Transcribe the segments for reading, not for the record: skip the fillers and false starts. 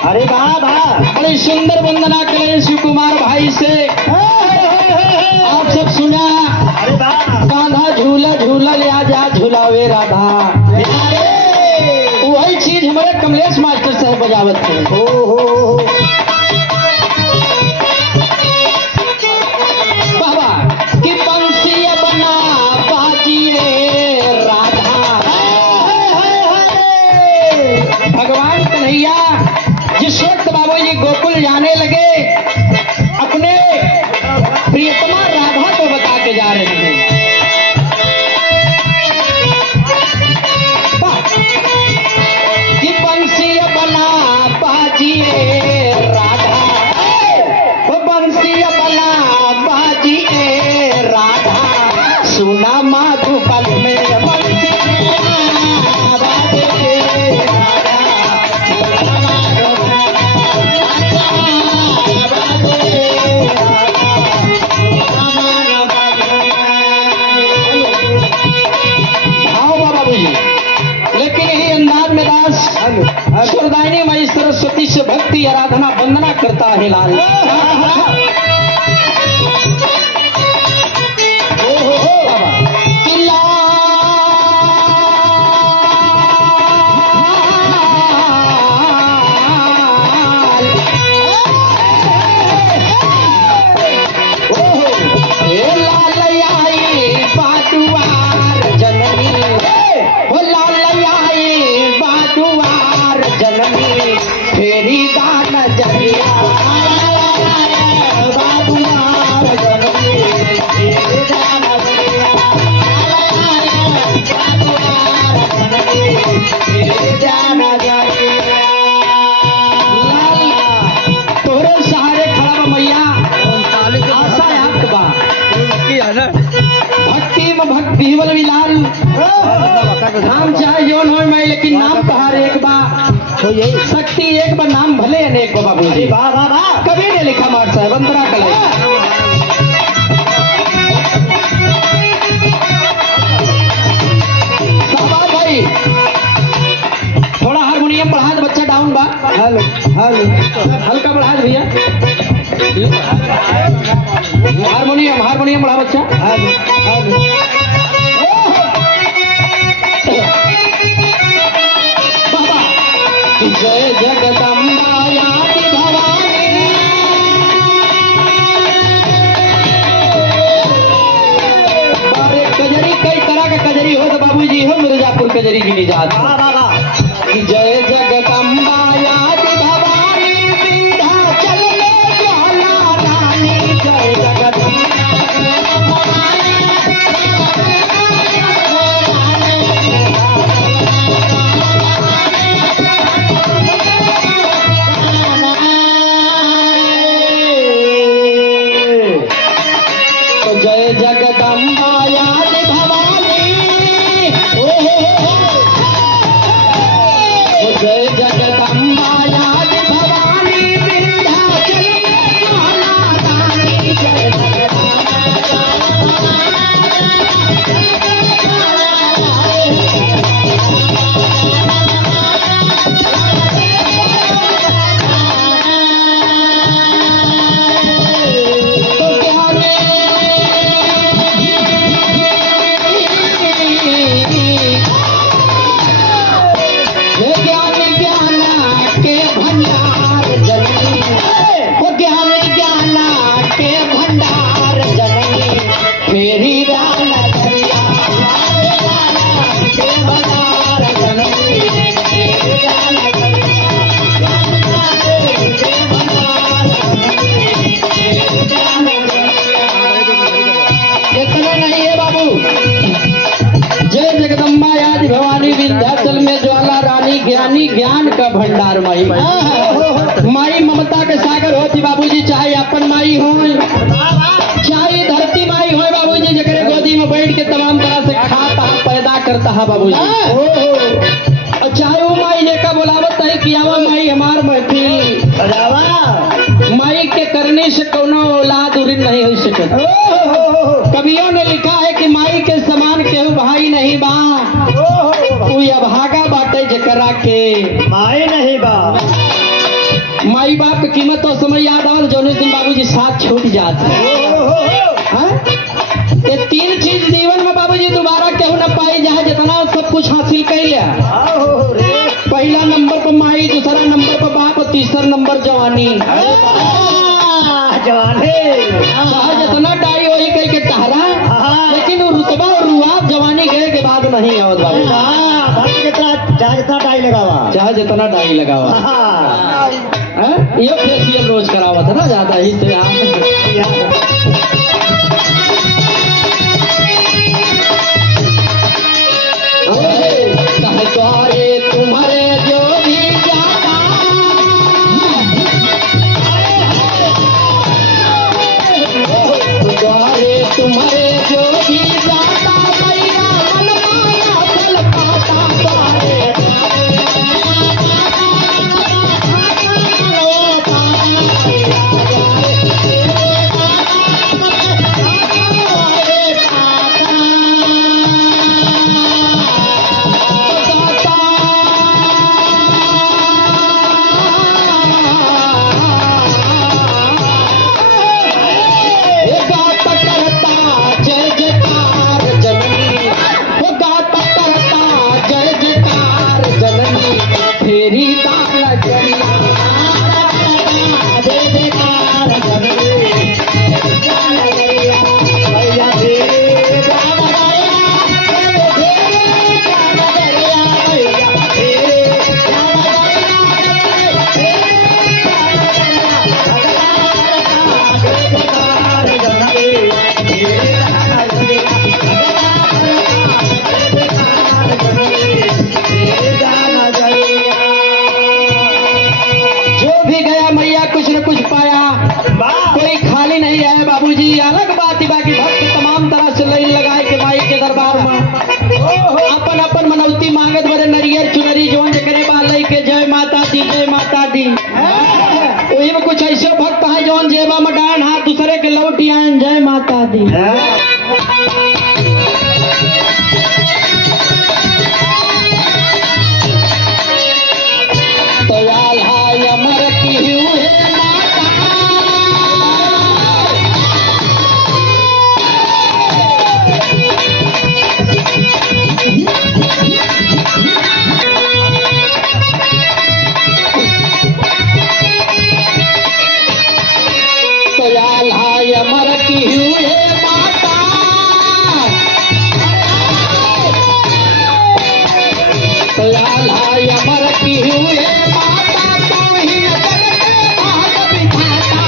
अरे वाह वाह, बड़ी सुंदर वंदना करें शिव कुमार भाई से। आप सब सुना, अरे वाह, कान्हा झूला झूला ले जा झूलावे राधा। वही चीज हमारे कमलेश मास्टर साहब बजावत थे। हो बाबा कि बंसी बना बाजी रे राधा। भगवान कन्हैया जिस वक्त बाबू जी गोकुल जाने लगे, अपने प्रियतमा राधा को बता के जा रहे थे। कि बंसी बना बाजी रे राधा, वो बंसी बना बाजी रे राधा। सुना माधुबन में बंसी बना बाजी रे राधा। भाव बाबा जी, लेकिन यही अंदाज में दास सुरदायिनी मई सरस्वती से भक्ति आराधना वंदना करता है लाल। कि लाल आई बाटुआर जननी, हो लाल आई बाटुआर जननी, फेरी दान जरिया बाटुआर जननी, फेरी दान जरिया बाटुआर जननी, फेरी दान जरिया। लाल तोरे सहारे खड़ा बा मैया, आशा याद बा भक्ति में भक्ति बल लाल। नाम चाहे जोन हो मैं, लेकिन नाम तहार एक बा, शक्ति एक बा, नाम भले अनेक बा बाबू जी। वाह वाह वाह, कभी ने लिखा मार साहब अंतरा कले। शाबाश भाई, थोड़ा हारमोनियम बढ़ा दे, बच्चा डाउन बा। हेलो हेलो, हल्का बढ़ा दे भैया, हारमोनियम हारमोनियम बढ़ा बच्चा। हेलो हेलो, बाबा जय जगदम्बा याति भवानी, बारे कजरी कई तरह का कजरी हो तो बाबूजी हो मिर्जापुर कजरी की निजात। वाह वाह वाह, जय जगदम्बा याति भवानी, विंध्याचल में ज्वाला रानी, जय जगदम्बा तो जय जगदम्बा याति भवानी, जय जगदम्बा याति भवानी, विंध्याचल में ज्वाला रानी, जय मेरी रान दरिया के भंडार जननी, मेरी रान दरिया के भंडार जननी, मेरी रान दरिया। इतना नहीं है बाबू, जय जगदम्बा याद भवानी, विंध्याचल में ज्वाला रानी, ज्ञानी ज्ञान का भंडार माई। माई ममता के सागर होती बाबूजी, चाहे अपन माई हो चाहे धरती माई हो बाबूजी, जकरे गोदी में बैठ के तमाम तरह से खाता पैदा करता है बाबूजी। और चाहे वो माई लेकर बुलावत है कि आवा माई हमार महफिल बजावा, माई के करने से कोनो औलाद उरिन नहीं हो सकत। कवियों ने लिखा है कि माई के समान केहू भाई नहीं बा, तू अभागा बाटे जकरा के माई नहीं बा। माई बाप की कीमत तो समय याद आवल जौने दिन बाबूजी साथ छूट जात है हाँ? ये तीन चीज जीवन में बाबूजी दोबारा केहू न पाई जहाँ जितना सब कुछ हासिल कर लिया। पहला नंबर पर माई, दूसरा नंबर पर बाप और तीसरा नंबर जवानी। चाहे जितना डाई वही कह के टहरा, लेकिन वो रुतबा और रुआब जवानी गए के बाद नहीं आवत बाबू। चाहे जितना डाई लगावा हाँ? ये फेसियल रोज करावा था ना ज्यादा ही से द्वारे तुम्हारे जो भी जाता द्वारे तुम्हारे जो भी जाता भैया मन माया फल पाता द्वारे फेरी दान जरिया दे दे कार जननी जान गया भैया तेरे जान गया तेरे जान गया भैया तेरे जान जो भी गया मैया कुछ न कुछ पाया, कोई खाली नहीं है बाबूजी। अलग बात ही बाकी भक्त तमाम तरह से लाइन लगाए के माई के दरबार में अपन अपन मनौती मांगत बड़े नरियर चुनरी जोन करे बालई के जय माता दी जय माता दी। वही में कुछ ऐसे भक्त है जोन जेबा में डान हाथ दूसरे के लौटी आन जय माता दी। दयाल हाय अमर की हुए माता दयाल हाय अमर की हुए माता दयाल हाय अमर की हुए माता तू ही जग के भाग विधाता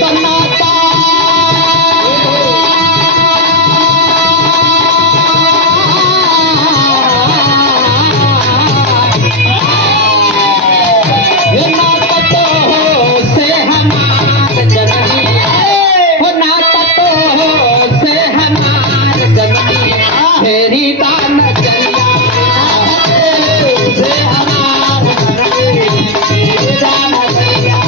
तन्नाता ये नाता तो हो से हमार जननी हो नाता तो हो से हमार जननी फेरी दान जरिया से हमार जननी फेरी दान जरिया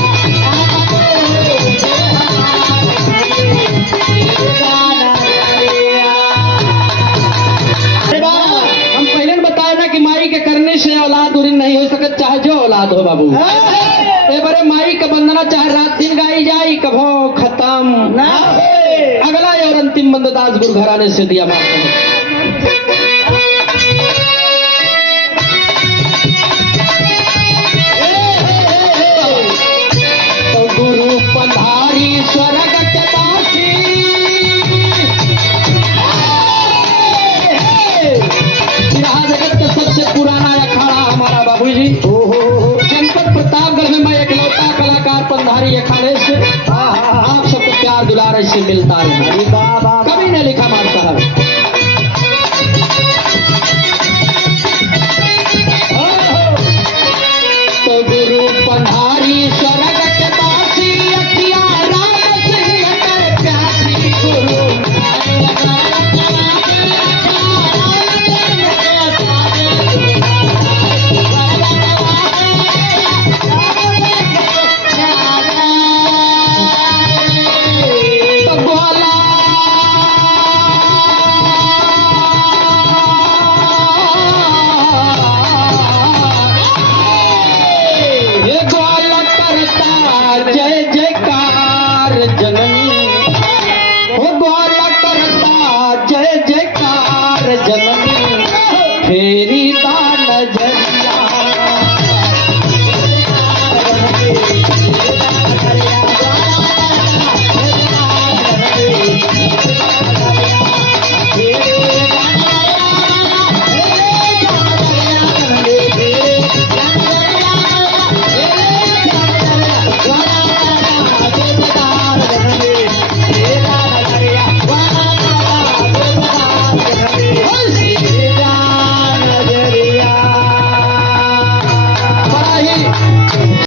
से हमार जननी फेरी दान जरिया। हम पहले ने बताया ना कि माई के करने से औलाद उरी नहीं हो सकत, चाहे जो औलाद हो बाबू। ए बरे माई का वंदना चाहे रात दिन गाई जाई कभो खत्म ना। अगला और अंतिम बंद दास गुरु घराने से दिया माता तो गुरु पधारी स्वर्ग के दासी जगत का सबसे पुराना अखाड़ा हमारा बाबूजी जनपद प्रतापगढ़ में मैं इकलौता कलाकार पंधारी अखाड़े से आप सबको प्यार दुलार से मिलता है। कभी नहीं लिखा मारता